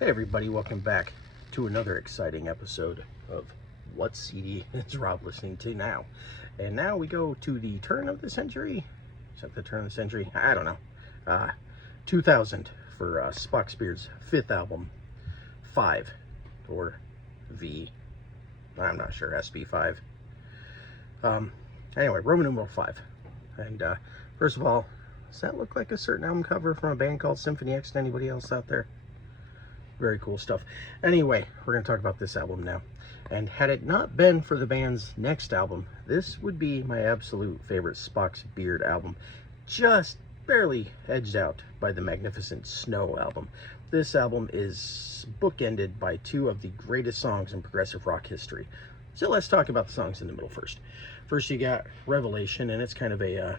Hey everybody, welcome back to another exciting episode of What CD is Rob listening to now. And now we go to the turn of the century. Is that the turn of the century? I don't know. 2000 for Spock Beard's fifth album, 5, or V. I'm not sure, SB5. Anyway, Roman numeral 5. And first of all, does that look like a certain album cover from a band called Symphony X to anybody else out there? Very cool stuff. Anyway, we're going to talk about this album now. And had it not been for the band's next album, this would be my absolute favorite Spock's Beard album. Just barely edged out by the magnificent Snow album. This album is bookended by two of the greatest songs in progressive rock history. So let's talk about the songs in the middle first. First you got Revelation, and it's kind of a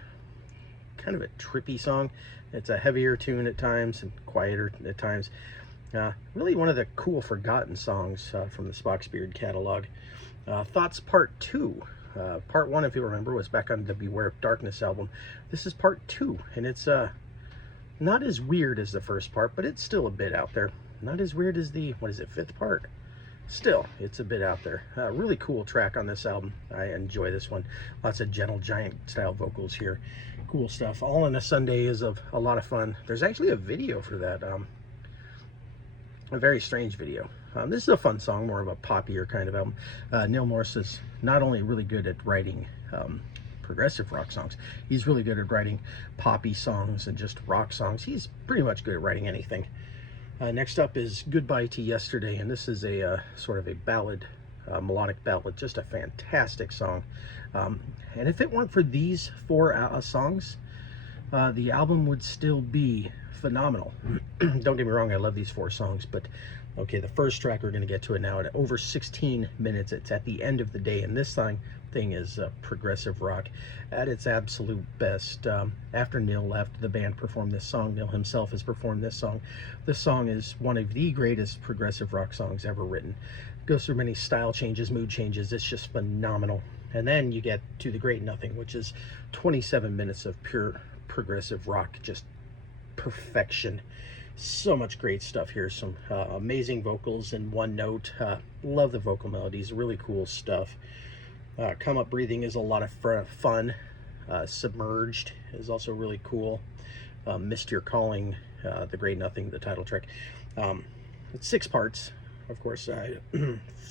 trippy song. It's a heavier tune at times and quieter at times. Really one of the cool forgotten songs from the Spock's Beard catalog. Thoughts Part 2. Part 1, if you remember, was back on the Beware of Darkness album. This is Part 2, and it's not as weird as the first part, but it's still a bit out there. Not as weird as the, what is it, 5th part? Still, it's a bit out there. Really cool track on this album. I enjoy this one. Lots of Gentle Giant style vocals here. Cool stuff. All in a Sunday is a lot of fun. There's actually a video for that. A very strange video. This is a fun song, more of a poppier kind of album. Neil Morse is not only really good at writing progressive rock songs, he's really good at writing poppy songs and just rock songs. He's pretty much good at writing anything. Next up is Goodbye to Yesterday, and this is a sort of a ballad, melodic ballad, just a fantastic song. And if it weren't for these 4 songs, the album would still be phenomenal. Don't get me wrong, I love these 4 songs, but okay, the first track, we're going to get to it now, at over 16 minutes. It's at the end of the day, and this thing is progressive rock at its absolute best. After Neil left, the band performed this song. Neil himself has performed this song. This song is one of the greatest progressive rock songs ever written. It goes through many style changes, mood changes. It's just phenomenal. And then you get to The Great Nothing, which is 27 minutes of pure progressive rock, just perfection. So much great stuff here. Some amazing vocals in one note. Love the vocal melodies. Really cool stuff. Come Up Breathing is a lot of fun. Submerged is also really cool. Missed Your Calling, The Great Nothing, the title track. It's 6 parts, of course.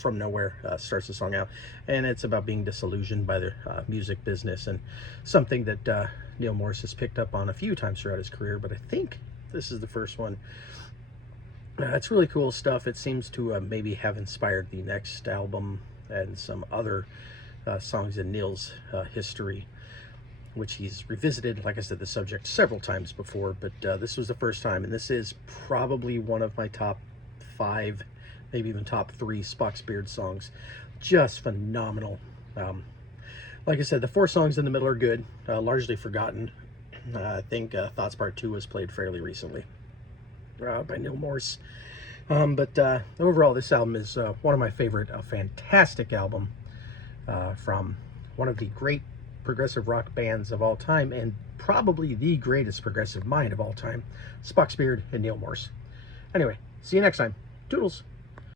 From Nowhere starts the song out, and it's about being disillusioned by the music business, and something that Neil Morse has picked up on a few times throughout his career, but I think this is the first one. It's really cool stuff. It seems to maybe have inspired the next album and some other songs in Neil's history, which he's revisited, like I said, the subject several times before, but this was the first time, and this is probably one of my top 5, maybe even top 3 Spock's Beard songs. Just phenomenal. Like I said, the 4 songs in the middle are good, largely forgotten. I think Thoughts Part 2 was played fairly recently by Neil Morse. But overall, this album is one of my favorite. A fantastic album from one of the great progressive rock bands of all time, and probably the greatest progressive mind of all time, Spock's Beard and Neil Morse. Anyway, see you next time. Toodles.